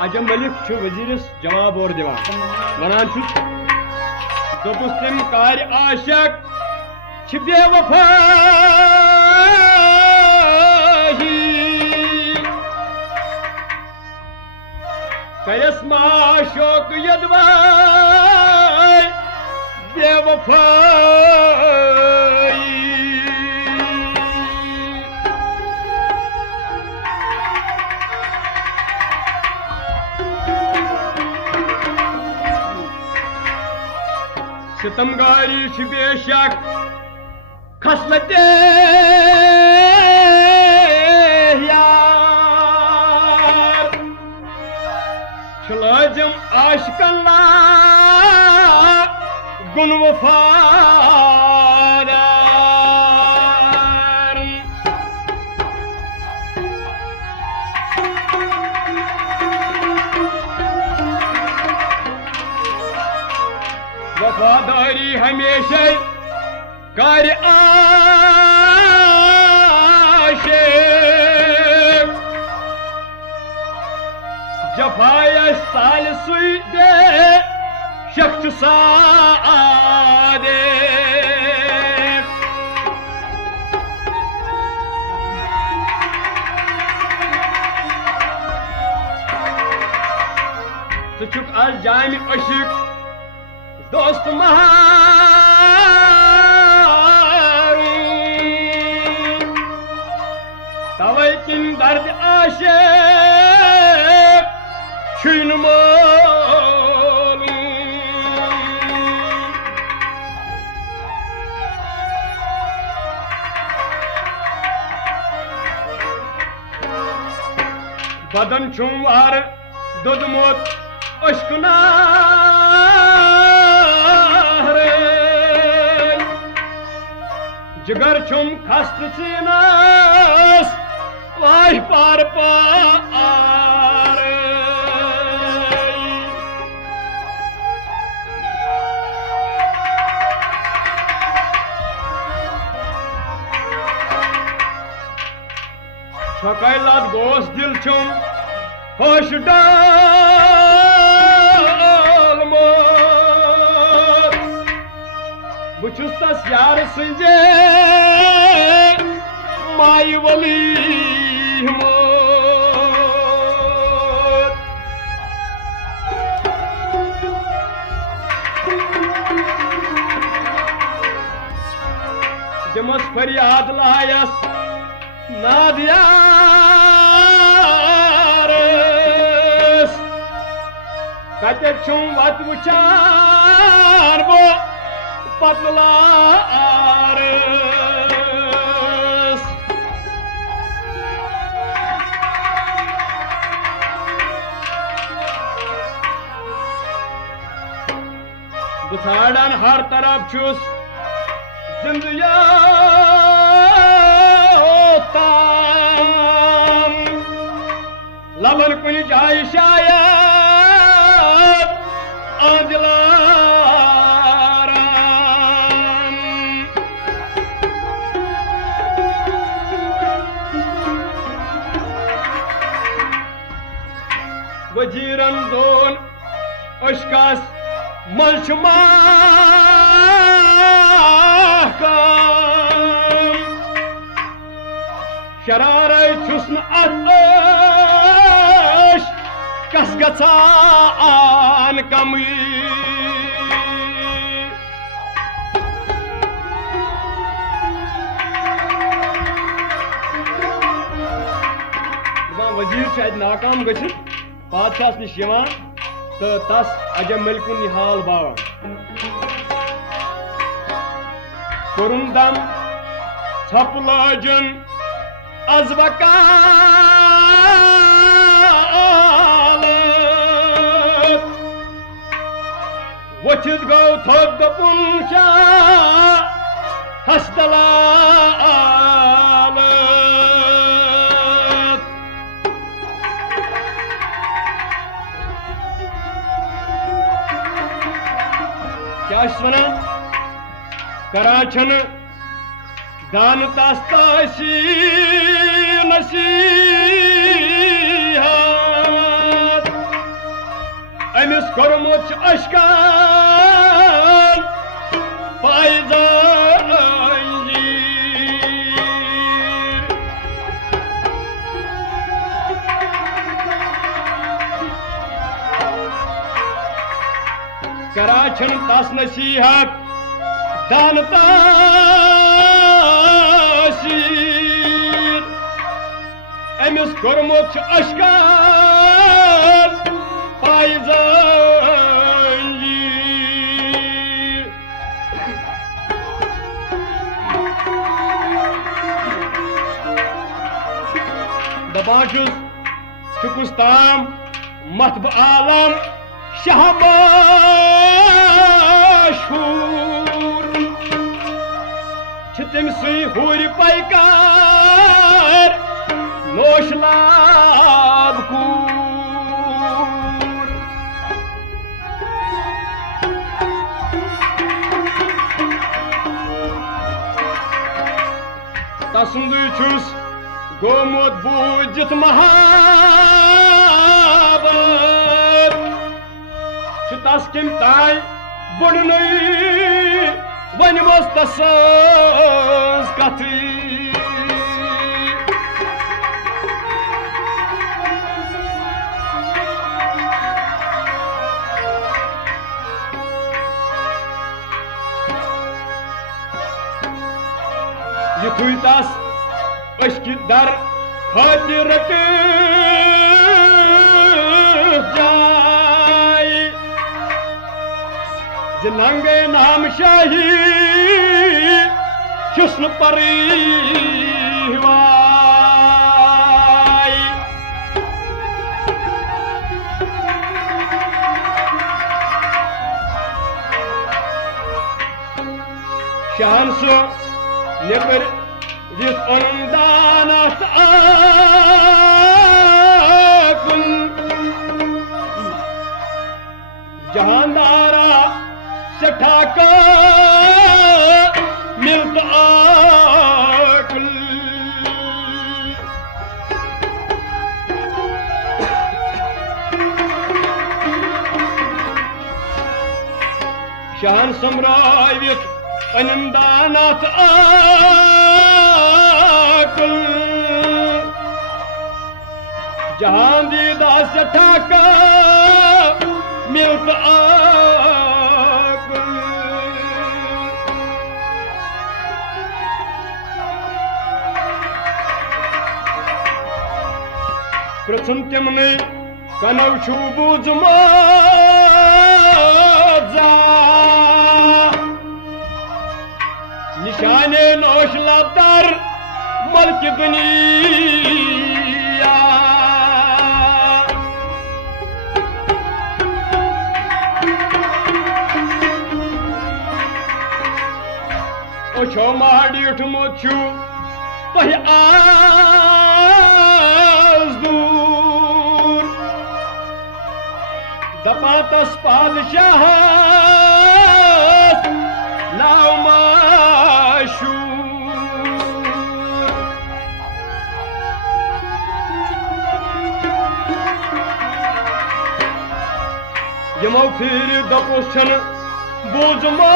अजम मलिक वजीरस जवाब और दिवान वनान दोपुस तम कार आशक बेवफा करस माशोक यदवाय बेवफा सितमगारी बेशक खसलते यार लाजम आशिकल्ला गुन वफादार वफादारी हमेशा कर आशिक जफाया साल सुई दे शख्स सादे चुक आज जाम अशिक दोस्त महार तवै किन दर्द आशिक छुन मोल बदन छुम वार दुदमोत अश्कना जिगर छुम खस्त सीनास वाह पार पार छकैलात गोस दिल छुम होश डाल मोर बुछुस तस यार सिंजे माई वली मोर दिमस फरियाद लायस नादियारस कते छुम वत वुचार बो पतलारस बुथाड़न हर तरफ छुस जिंदया लबन कुछ जाय शायद आजलाराम वजीरन दोन अशकास मलशमा शरार छुस्न अश कस गसान कमी वजीर नाकाम गि बादशाह नश तो तस अजम मलिकुन निहाल बावन कुरुम दम छप लाजन अजवकालत वचित गौ थोक दपुन शाह हस्तलालत क्या वना कराचन दान तास्ताशी नसीहत अशकान पायजान कराचन तस नसीहत दानताशीर अमिस कोरमुत अशकान पायजान दपान शुकुस ताम मतब आलम शाहबाशूर तमसी हूर पैकार नोशलाब कूर तसुंद छुस गोमुत बूजित महाबत तस किम ताय बुड़न वन तस कथ युथु तस अशकि दर खातिर जाय नंगे नाम शाही कृष्ण परिवाय शान सो नेबर जिस अनुदानत आकुन जहानदारा सठा का मिलत आकुल शान सम्रावित अनंदानाथ आकुल जहां दीदा सठा का मिलत आकुल प्रथम तमने कनव छू बूझमा निशाने नौश लब्तर मल्क दुनिया ओछो माड़ी उठमुत छु तह आज दूर दपातस पादशाह नाव यमो फिर दपोशन बोझमा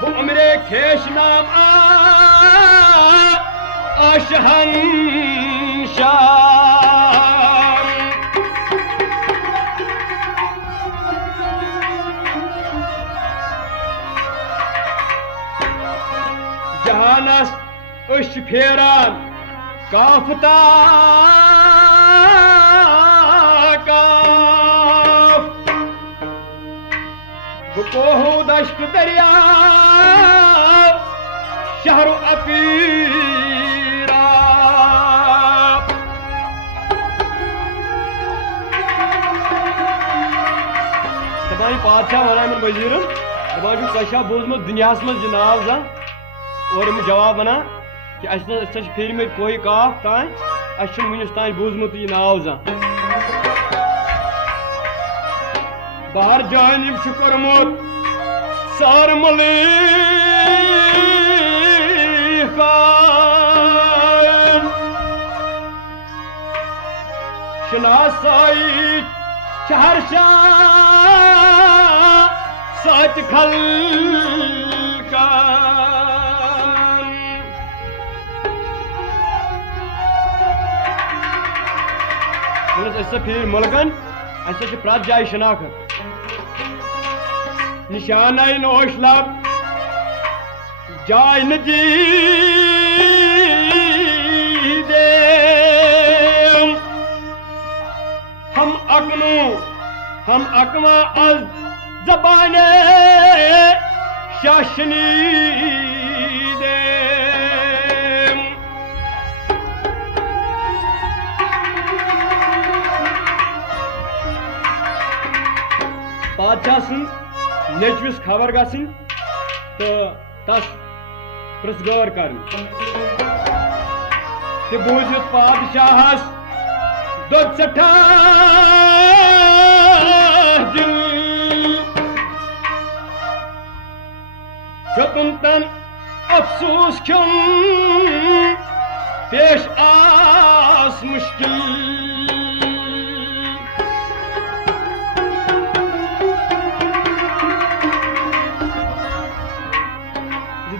वो अमरे खेश नाम आशहन शाम जहानस उश फेरान काफता काफ कोहो दश्त दरिया शहर अकीरा दपान पादशाह वन वजीर दपान कशा बोजमुत दुनिया मज नाव जा और जवाब वना कि फिर कोई काफ तान वनिस तान बूझमुत यह नाव जा बाहर जान कोर्मुत सार शनासाई शहरशाह साच खल फिर मुल्कन प्रत जाए शनाख्त निशान नोश लब जाय नजी हम अकमा अज जबाने शाशनी दे बादशाह सुन नेचविस खबर गसिन तो तस प्रसगौर कर बूझ बादशाहस दुख सठा तन अफसोस क्यों पेश आस मुश्किल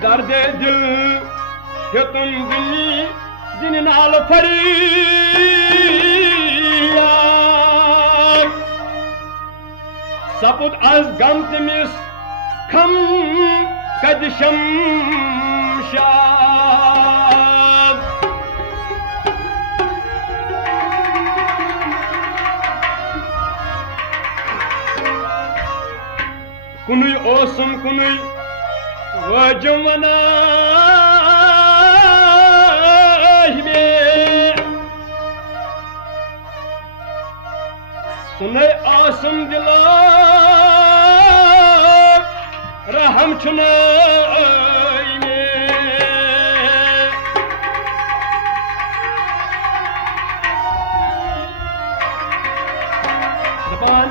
दर्द दिल तुम दिल्ली जिन नाल फरी सपुत अज गम तमिस खम कदशम शाद कुनुई ओसम कुनुई वजमना सुने आसम दिला रहम छुना दपान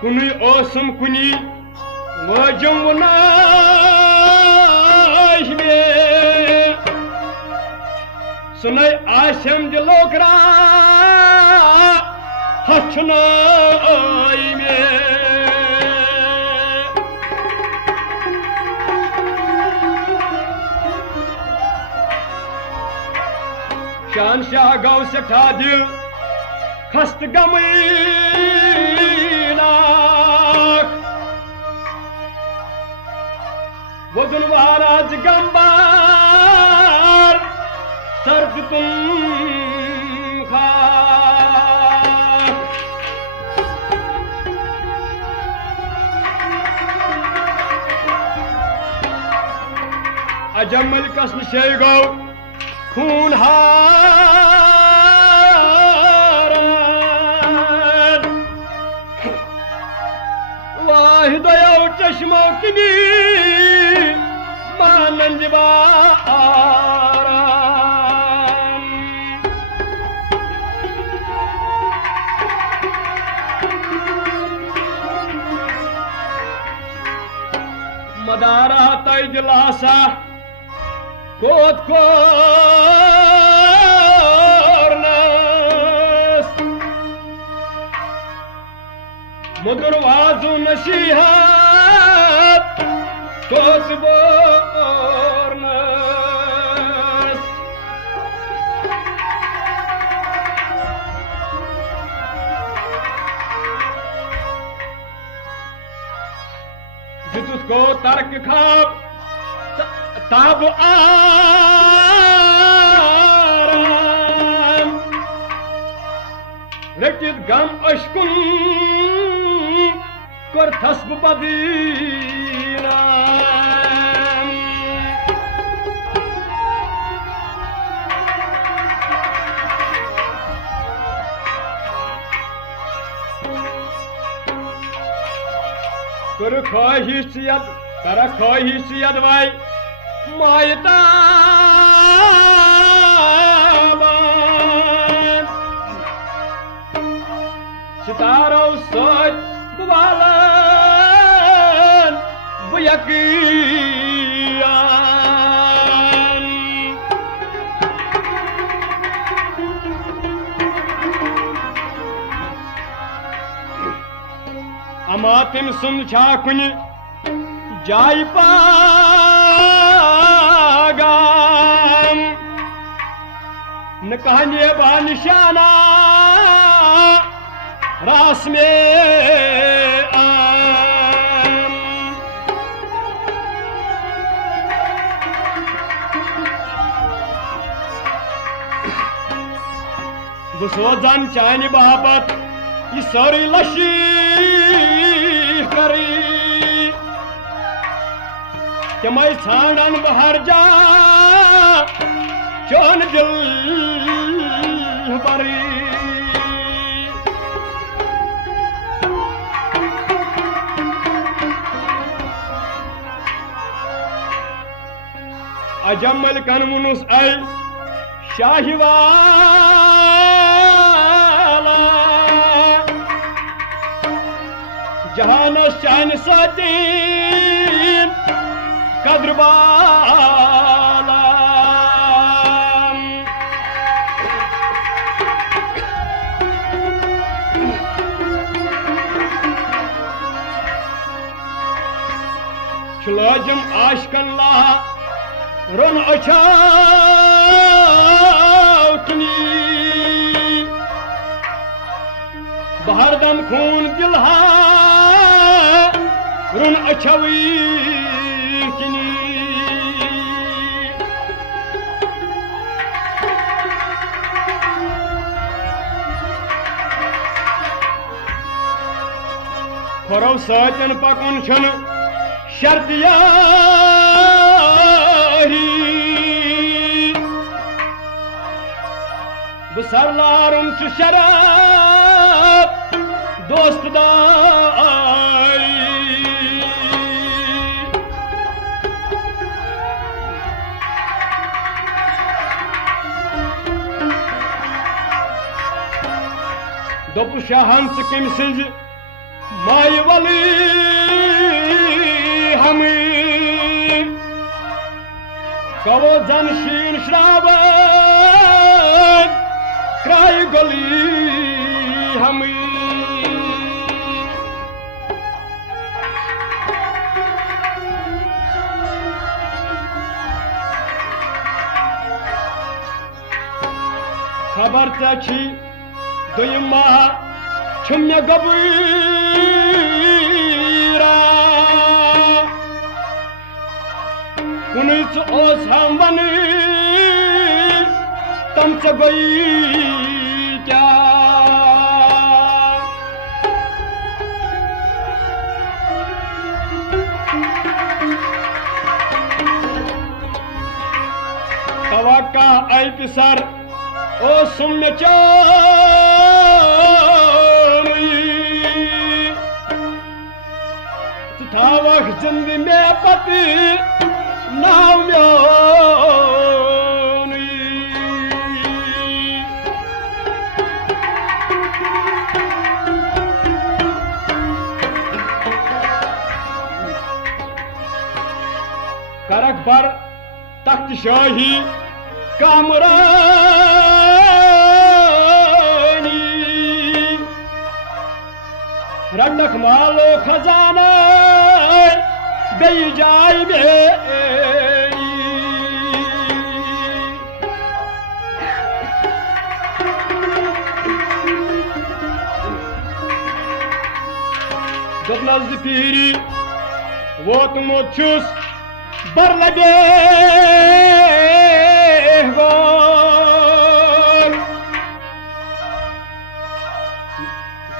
कुनी ओसम कुनी वजमना सुने आसम दिलोकरा हछना शानशाह गौ सठा दिल खस्त गमीनाक वदन महाराज गंबार सर्द तुम अजमल कसम शे गौ खून हार वाहिद चश्मो किनी मानंद मदारा तैजलासा कोत कोरनस मधुर वाजु नसीहत कोत बोरनस जितुस को तर्क खाब तब आराम रचित गम अश्कुन कर थस्ब पदीराम कर ख्वाहिशियत कर ख्वाहिशियत भाई मायता सितारो सोच बुवालन बुयकियान तम सुन छा कुन जाय पागाम न कहानी बा निशाना रास में आम बह सोजान चानि बापत यह सारी लशी करी तम ान बहर जा चौन दिल बरी अजमल कन वनुस आई शाहिवाला जहानस चान सतीन कद्रबाला छलाजम आशकन ला रन अछावतनी बहरदम खून दिलहा रुन अछवीतनी खरव सतन पकुन छन शर्तियारी बसरलारुन च शराब दोस्तदारी दोप शाहन च कम सिंज माय वली हमें कवो जन शीन श्रावण क्राय गली हमें खबर छी दुयम माह छम्य गबीरा कुछ ओस हम बनी तम च गई क्या तवक्का आई पिसर ओ सुम्य थावक जिंद में पति नाव करक बर तख्त शाही कामरानी रटक मालो खजाना गई जाय बेरी दोपनज पीरी वोतमुत छुस बर लगे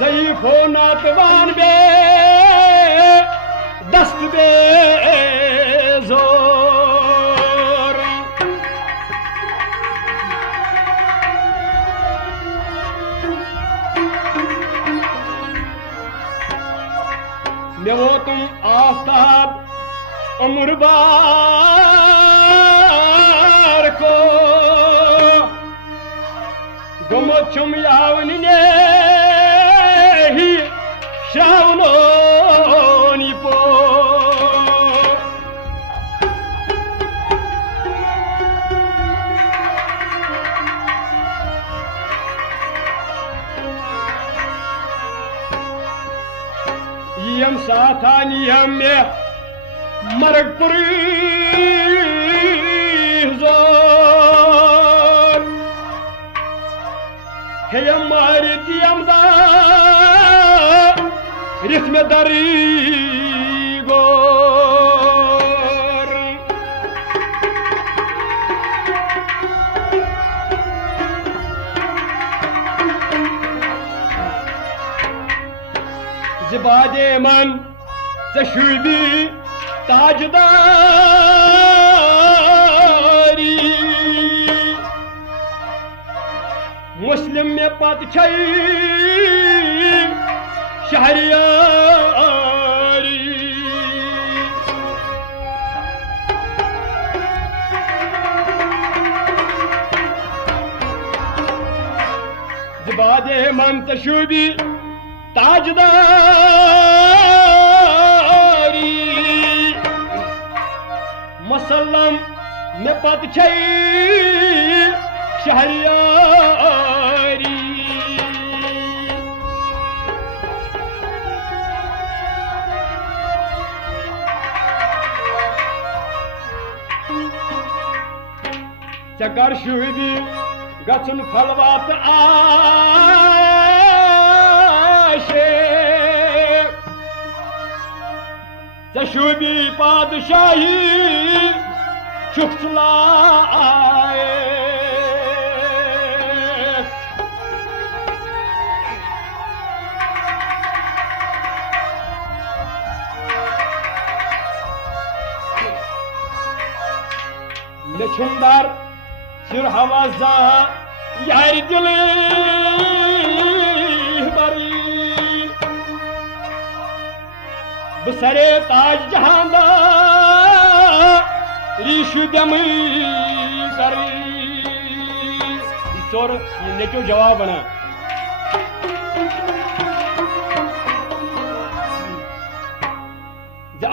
ज़ईफ़ो नातवान बे दस्त बे जोर मे वो तुम आफ्ताब उम्र बार को गुमो चुम यावनी ने ही श्रावणोनी पो यम साथानिया में मरग पुरीजोर हेयम मारी दियम दा रिथ में दरी गोर जिबादे मन चशुबी ताजदारी मुस्लिम में पत छई शहरियारी जिबादे मन चशुबी ताजदारी मुसल्लम में पत छई शहरियारी चकर शुदी गचन फलवात आशे चशुदी पादशाही चुखलाए निछुंदर सिर हवाजा यार दिल बरी बसरे ताज जहांदा रीशु दमी करी चोर नेचो जवाब बना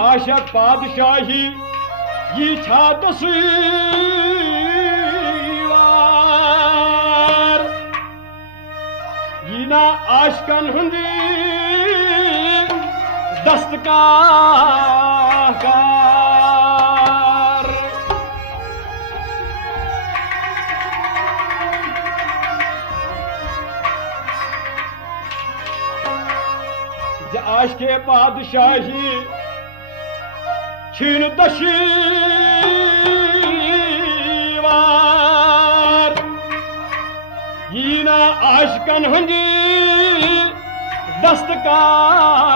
आशक पादशाही ये छा तस्वीर ये ना आशकन हुंदी दस्तकार आश के पादशाही छीन दशीवार यीना आशकन हुंदी दस्तकार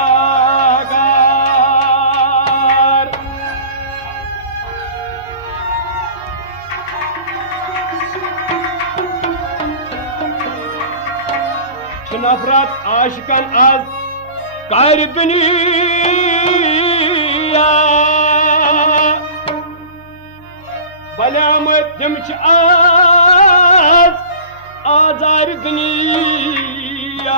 नफरत आशकन आज कार दुनिया बलामत जम आज आजार दुनिया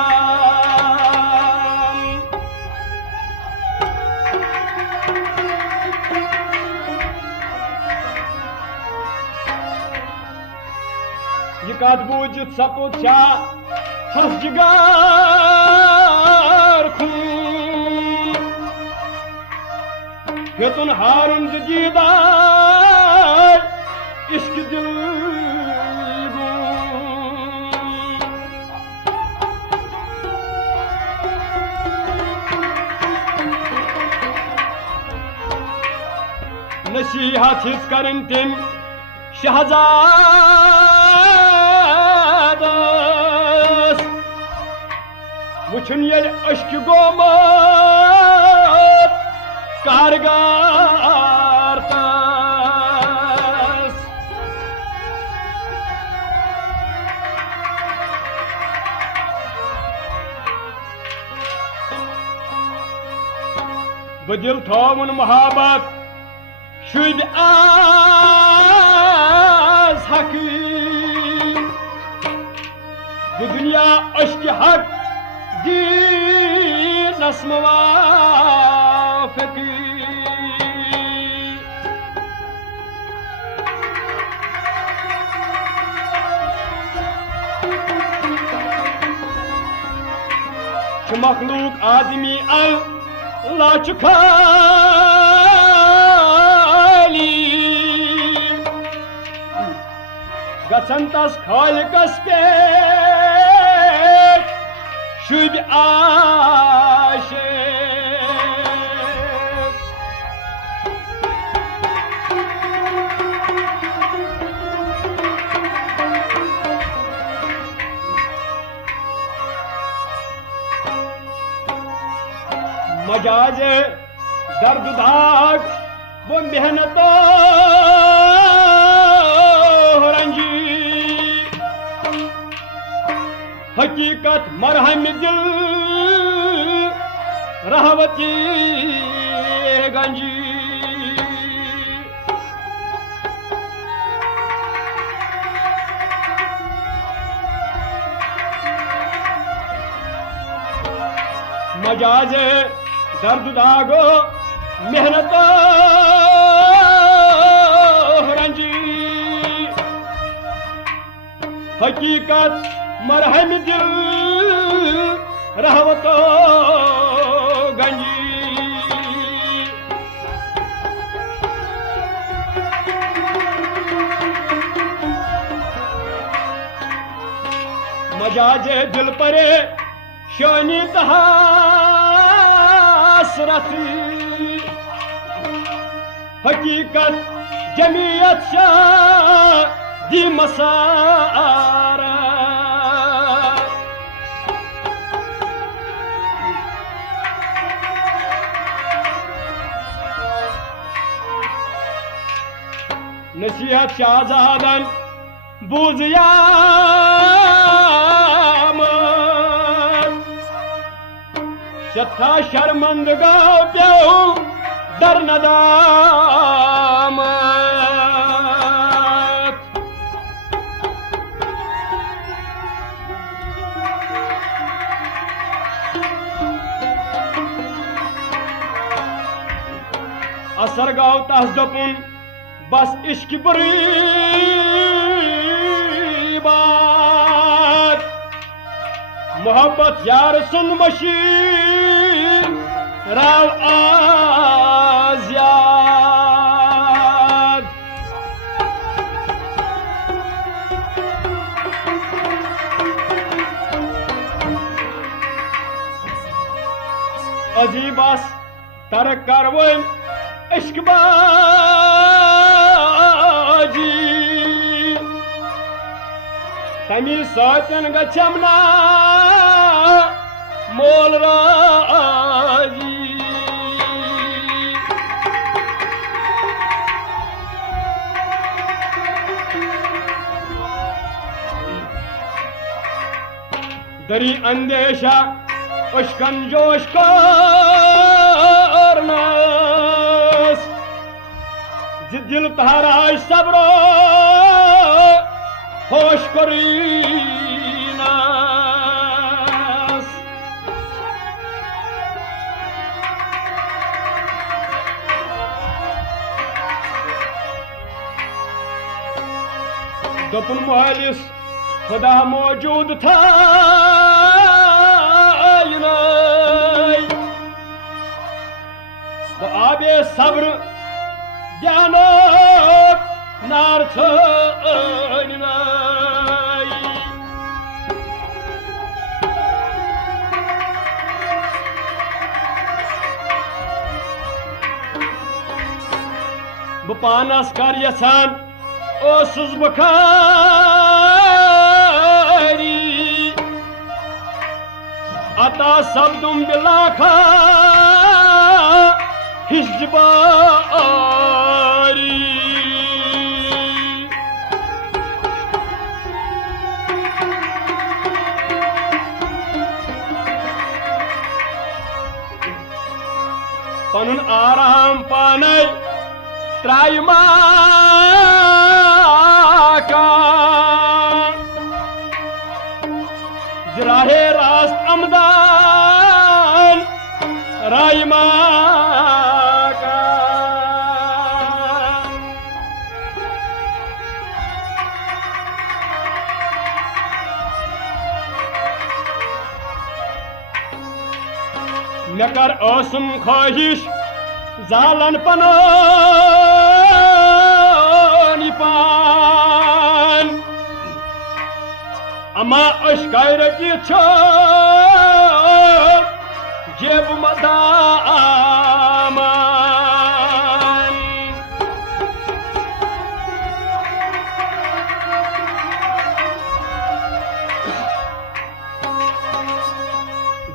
ये कद बूझित सपुत छा हस जिगार खून हेतुन हारुन जीदार इश्क दिल नसीहत हित करन तिम शहजाद वुचन ये अश्क गोमत कारगार तस बदिल थोवन मोहब्बत शुद आज हकी दुनिया अश्क हक दीन नस्मवाफकी मखलूक आदमी अल अल्लाह छु खाली गछन तस खालिकस पे शुभ आशे मजाज दर्द दाग वो मेहनत रंजी हकीकत मरहम दिल रहवती गंजी मजाज दर्द दागो मेहनत रंजी हकीकत मरहम दिल रहवत गंजी मजाज दिल परे शानी तहा हकीकत जमीयत दी मसारा नसीहत शाहजादन बूझया शथा शर्मंदगा प्यो दर नदामत असर गाव तस दपुन बस इश्क बुरी बात मोहब्बत यार सुन मशीर राव आज़याद अजीबास तरक करवन इश्क बाजी तमी सातन गचमना मोल राजी दरी अंदेशा उश्कन जोश करनास दिल तहारा सब्रो होश करीनास दपुन मोहलिस खुदा मौजूद था वो आबे सब्र ज्ञानो नार बह पानस कर यसान ओसुस बुखारी अता सब्दुम बिलाखा हिजबारी पनुन आराम पाने त्रायमा का जराहे रास्त अमदान रायमा का मे कर असम ख्वाहिश जालन पनो पान अमा अशकायर की छो जेब मदामान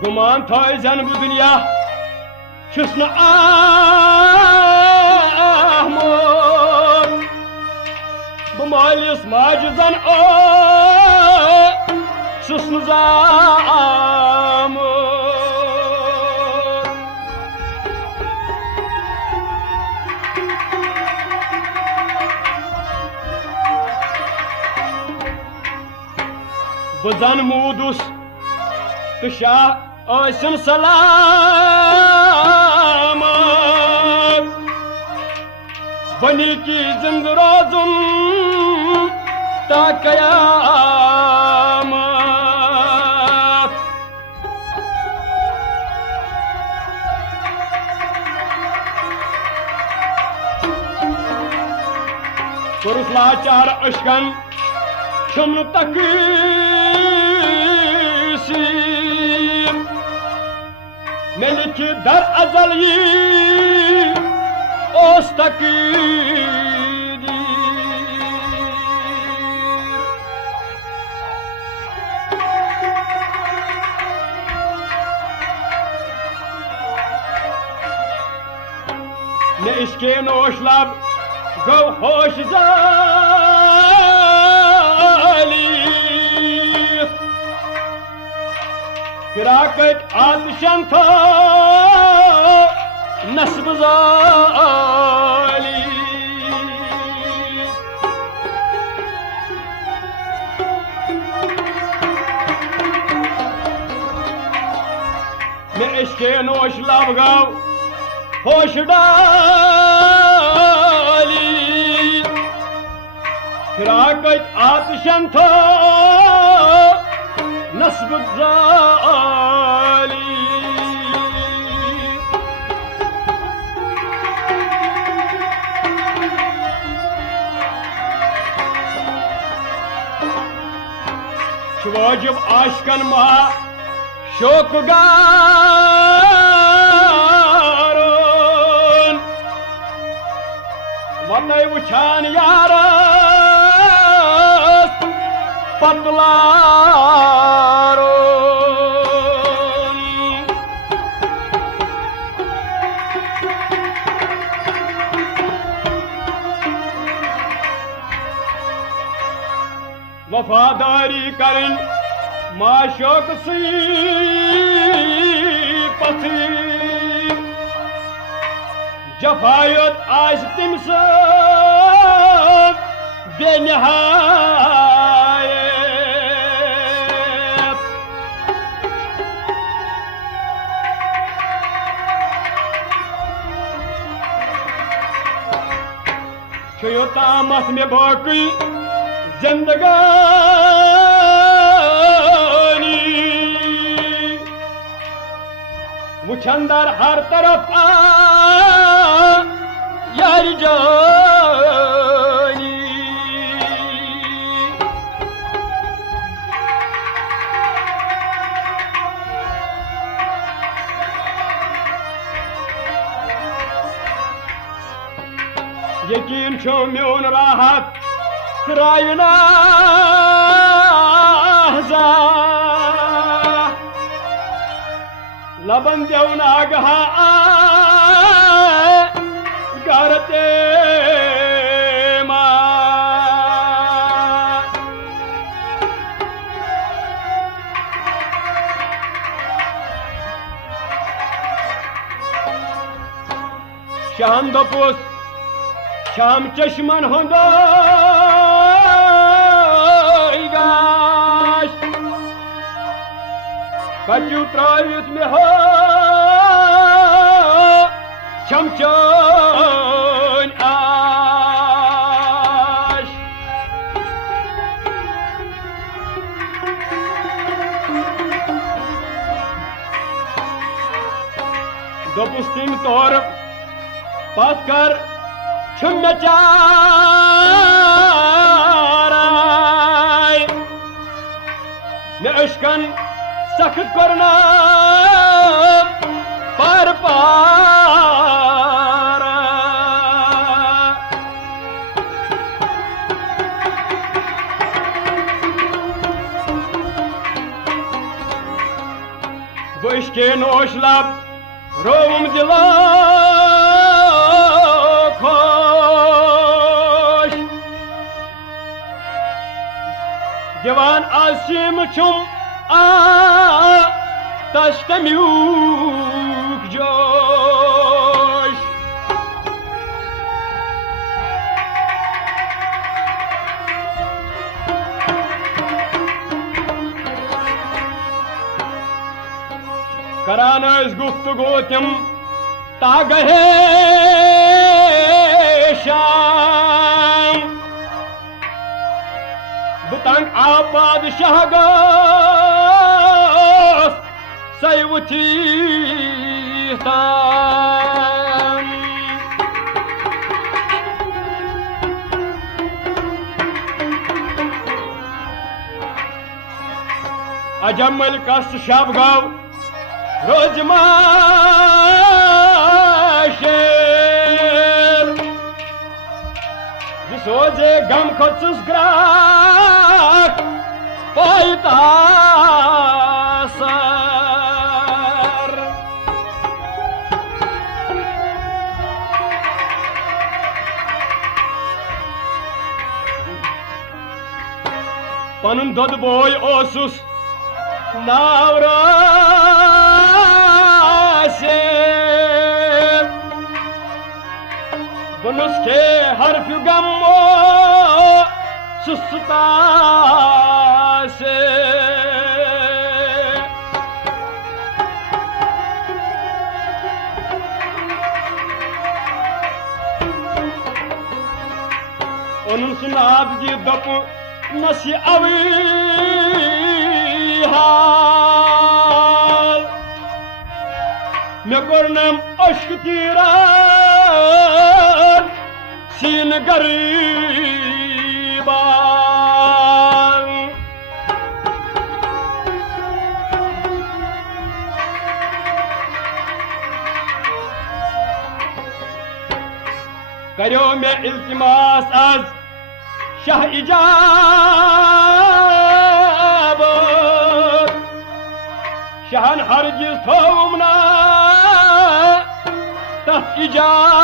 गुमान थाय जन दुनिया छुस न आहमोद बमालिस माजन ओ छुस न जामोद बजन मूदुस तो शाह आसिम सलाम बनी की जिंद रोजुम ता कयामत पुरुष लाचार अशकन क्षम तक में लिखी दर अजल ओस तकीर में इसके नोश लब गो होश जाली फिराकत आतशन था नस्ब जाली में इसके नोश लब गाव होश डाली फिराकत आतशन था नस्ब जाली वाजिब आशकन मा शोक गारोन वतै वुछान यारस पतलारोन वफादारी करें माशोक सी पथी जफायत आज तिम बेनिहायत तामत में बाकी जिंदगानी मुछंदर हर तरफ यार जानी यकीन छो म्योन राहत रायना लबन देवन आगहा करते शाम दोपुस शाम चश्मन होंदो कचू त्रावित में हो शमचन आश दोपुस तिम तौर पत कर छुम मे चाराय मे अशकन सख्त करना पर पारा बुश के नोश लब रोम दिला खोश दिवान आसिम छुम आ तश्तम्यूक जोश करान गुफ्तगू तिम तागहे शाम बुतंग आबाद शाहगस सैवती ताम अजमल कस शब गाव रोजमाशेर जिसोजे गम खोचुस ग्राक पायतासर पनुन दोद बोय ओसुस नावरा बुनुस के हर्फ गमो सुस्ता से सुनाब जी दप नसी अवी हाल मे कोरनम अश्क तीरान सीन गरीबान करो में इल्तिमास आज शाह इजाब शाहन हरगिज थोमना तथ इजाजत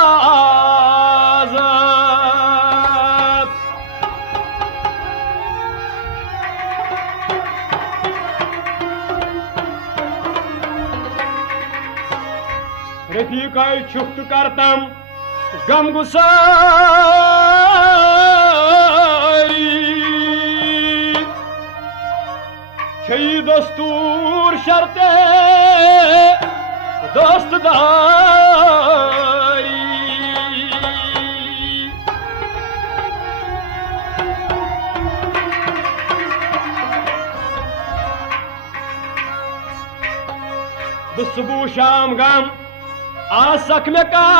रफीकाय छुख्त करतम गम गुसारी शही दस्तूर शर्ते दोस्तदारी सुबह शाम गम आसक में कासान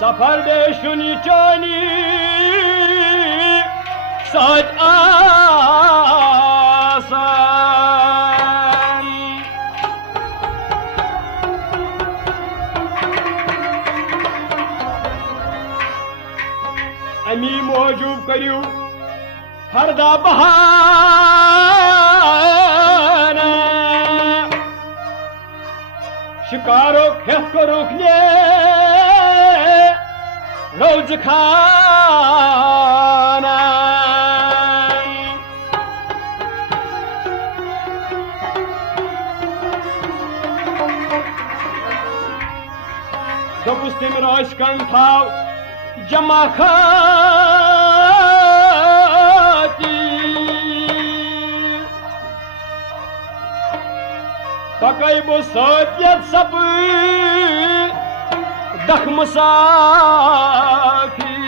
सफर देशुनी चोनी सच आसान अमी मौजूब करियो हरदा बहाना शिकारो खेत को रोकने रोज खाना दोपुस तिम रोश कन थाव जमा खाती तकई बो सोचियत सब दख्म साखी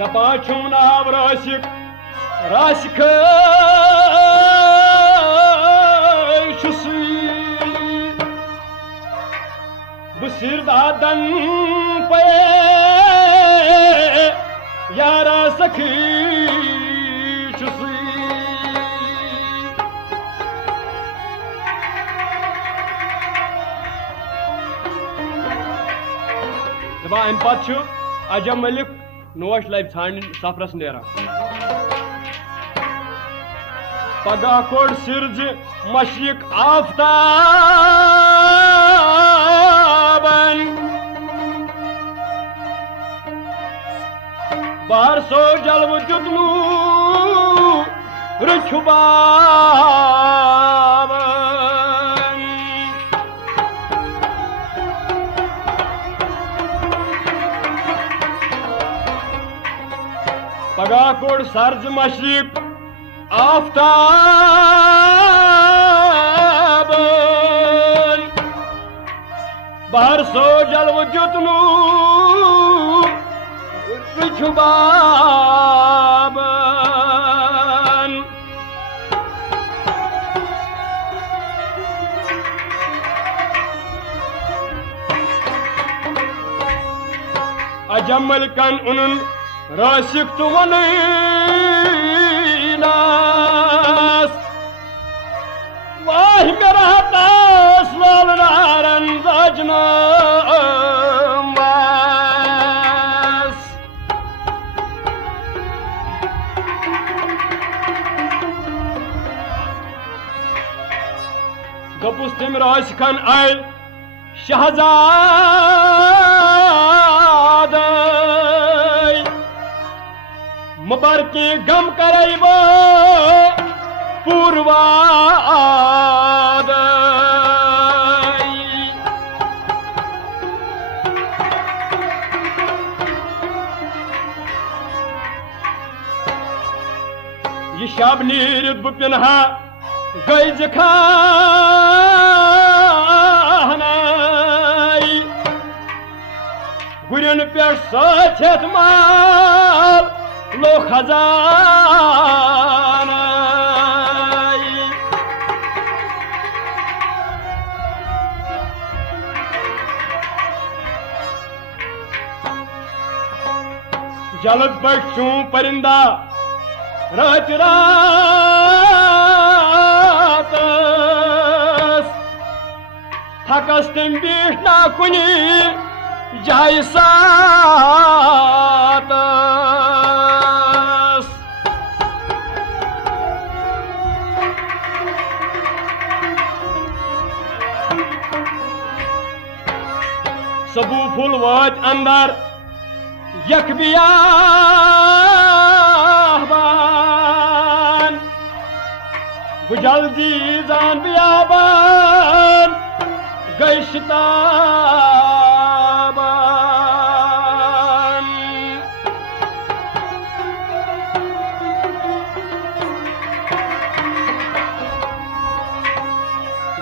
दपान छुम नाव राशिक राशिक बुसिर दादन पे यारा सखी दपा अम पे अजम मलिक नोश लब छान सफरस नेरा पगह कोड़ सिरज मशरिक आफ्ताबन बाहर सो जलव जुतनु रुछुबाबन पगह कोड़ सर्ज मशरिक आफ्ताबन बाहर सो जलव जुतनु रुछुबाबन अजमल कन उन राशिक तो वनीनास वाह मेरा तास लाल नारन राजना गपुस तिम राशिकन आय शहजाद मबर के गम करब पूर्वाद ये शब नीरत बह पिन्हा गई खानाई गुरन पे सत माल लो खजाना जलद बचू परिंदा रात रात थकस तम बीठना कुनी जाय सात सबू फुल वाच अंदर यक बियाबान जल्दी जान बियाबान गई शिताबान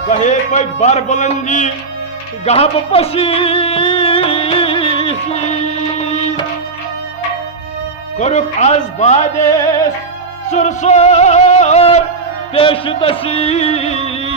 गहे पग बार बुलंदी गहब पसी करुक आज बादेश सुरसोर पेश तसी